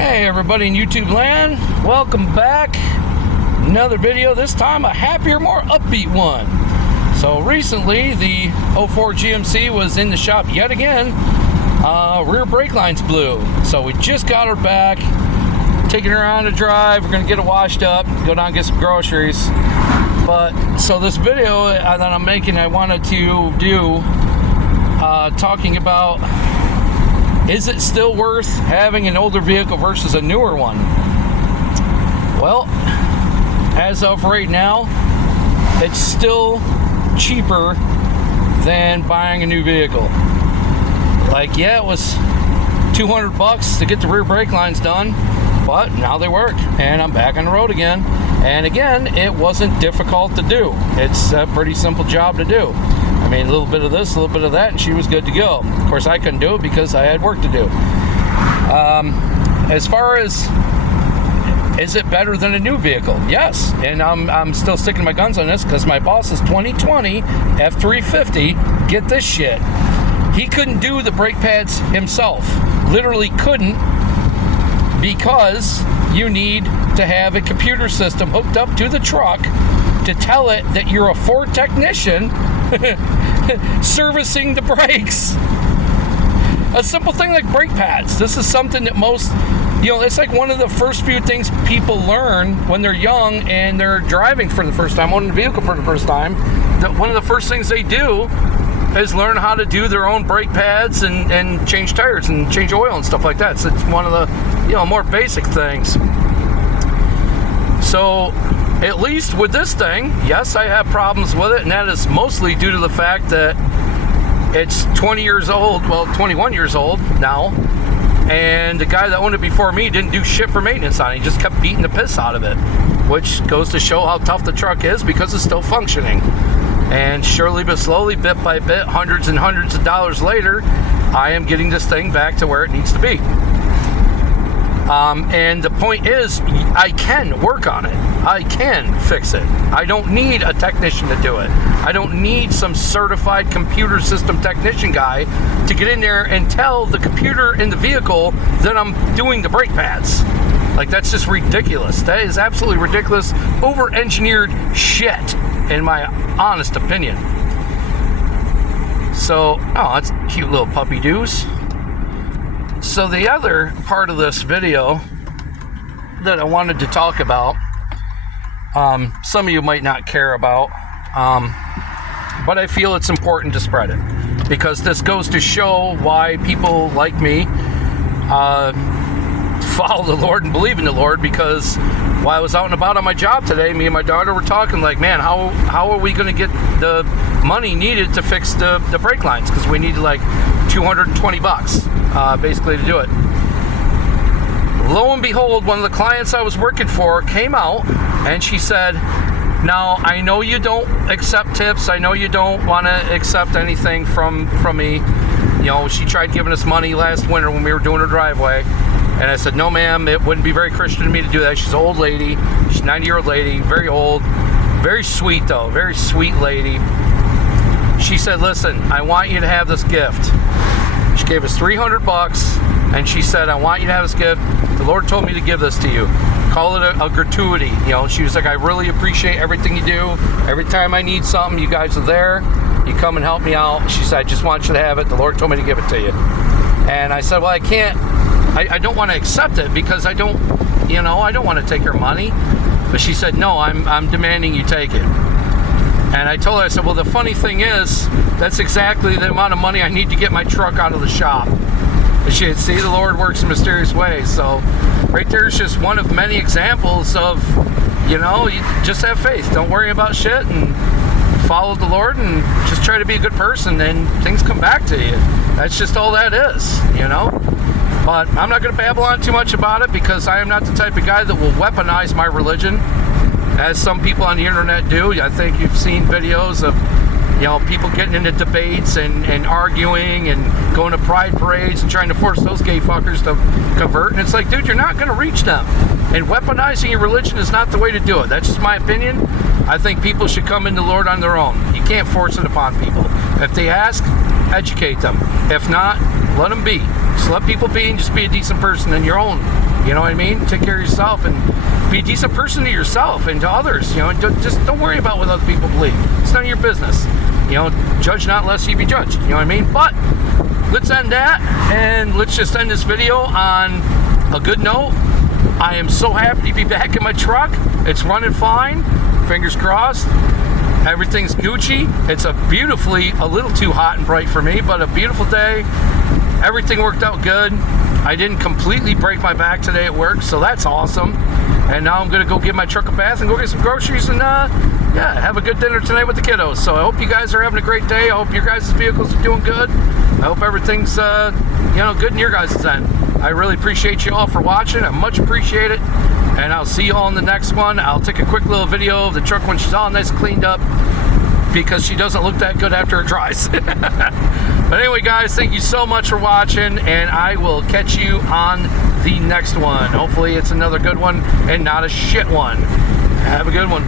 Hey everybody in YouTube land, welcome back. Another video, this time a happier, more upbeat one. So recently the 04 GMC was in the shop yet again. Rear brake lights blew. So we just got her back, taking her on a drive. We're gonna get it washed up, go down and get some groceries. But so this video that I'm making, I wanted to do talking about, is it still worth having an older vehicle versus a newer one? Well, as of right now, it's still cheaper than buying a new vehicle. Like, yeah, it was $200 to get the rear brake lines done, but now they work and I'm back on the road again. And again, it wasn't difficult to do. It's a pretty simple job to do. I mean, a little bit of this, a little bit of that, and she was good to go. Of course, I couldn't do it because I had work to do. As far as, is it better than a new vehicle? Yes, and I'm still sticking my guns on this because my boss is 2020 F350. Get this shit. He couldn't do the brake pads himself. Literally couldn't, because you need to have a computer system hooked up to the truck to tell it that you're a Ford technician servicing the brakes. A simple thing like brake pads. This is something that most, it's like one of the first few things people learn when they're young and they're driving for the first time, owning a vehicle for the first time. One of the first things they do is learn how to do their own brake pads and change tires and change oil and stuff like that. So it's one of the, more basic things. So at least with this thing, yes, I have problems with it, and that is mostly due to the fact that it's 20 years old, well, 21 years old now, and the guy that owned it before me didn't do shit for maintenance on it. He just kept beating the piss out of it, which goes to show how tough the truck is because it's still functioning. And surely but slowly, bit by bit, hundreds and hundreds of dollars later, I am getting this thing back to where it needs to be. And the point is, I can work on it. I can fix it. I don't need a technician to do it. I don't need some certified computer system technician guy to get in there and tell the computer in the vehicle that I'm doing the brake pads. Like, that's just ridiculous. That is absolutely ridiculous, over-engineered shit, in my honest opinion. So, that's cute little puppy doos. So the other part of this video that I wanted to talk about, some of you might not care about, but I feel it's important to spread it, because this goes to show why people like me follow the Lord and believe in the Lord. Because while I was out and about on my job today, me and my daughter were talking like, man, how are we going to get the money needed to fix the brake lines? Because we need like $220 basically to do it. Lo and behold, one of the clients I was working for came out and she said, now, I know you don't accept tips. I know you don't want to accept anything from me. She tried giving us money last winter when we were doing her driveway. And I said, no, ma'am, it wouldn't be very Christian of me to do that. She's an old lady. She's a 90-year-old lady, very old, very sweet, though, very sweet lady. She said, listen, I want you to have this gift. She gave us $300, and she said, I want you to have this gift. The Lord told me to give this to you. Call it a gratuity. She was like, I really appreciate everything you do. Every time I need something, you guys are there. You come and help me out. She said, I just want you to have it. The Lord told me to give it to you. And I said, well, I can't. I don't want to accept it because I don't want to take her money. But she said, no, I'm demanding you take it. And I told her, I said, well, the funny thing is, that's exactly the amount of money I need to get my truck out of the shop. And she said, see, the Lord works in mysterious ways. So right there is just one of many examples of, you just have faith. Don't worry about shit and follow the Lord and just try to be a good person, and things come back to you. That's just all that is, But I'm not going to babble on too much about it, because I am not the type of guy that will weaponize my religion, as some people on the internet do. I think you've seen videos of, people getting into debates and arguing and going to pride parades and trying to force those gay fuckers to convert. And it's like, dude, you're not going to reach them. And weaponizing your religion is not the way to do it. That's just my opinion. I think people should come into the Lord on their own. You can't force it upon people. If they ask, educate them. If not, let them be. Just let people be and just be a decent person in your own. You know what I mean? Take care of yourself and be a decent person to yourself and to others. You know, just don't worry about what other people believe. It's none of your business. You know, judge not lest you be judged. You know what I mean? But let's end that, and let's just end this video on a good note. I am so happy to be back in my truck. It's running fine. Fingers crossed. Everything's Gucci. It's a little too hot and bright for me, but a beautiful day. Everything worked out good. I didn't completely break my back today at work, so that's awesome. And now I'm gonna go give my truck a bath and go get some groceries and yeah, have a good dinner tonight with the kiddos. So I hope you guys are having a great day. I hope your guys' vehicles are doing good. I hope everything's good in your guys' end. I really appreciate you all for watching. I much appreciate it. And I'll see you all in the next one. I'll take a quick little video of the truck when she's all nice and cleaned up, because she doesn't look that good after it dries. But anyway, guys, thank you so much for watching, and I will catch you on the next one. Hopefully it's another good one and not a shit one. Have a good one.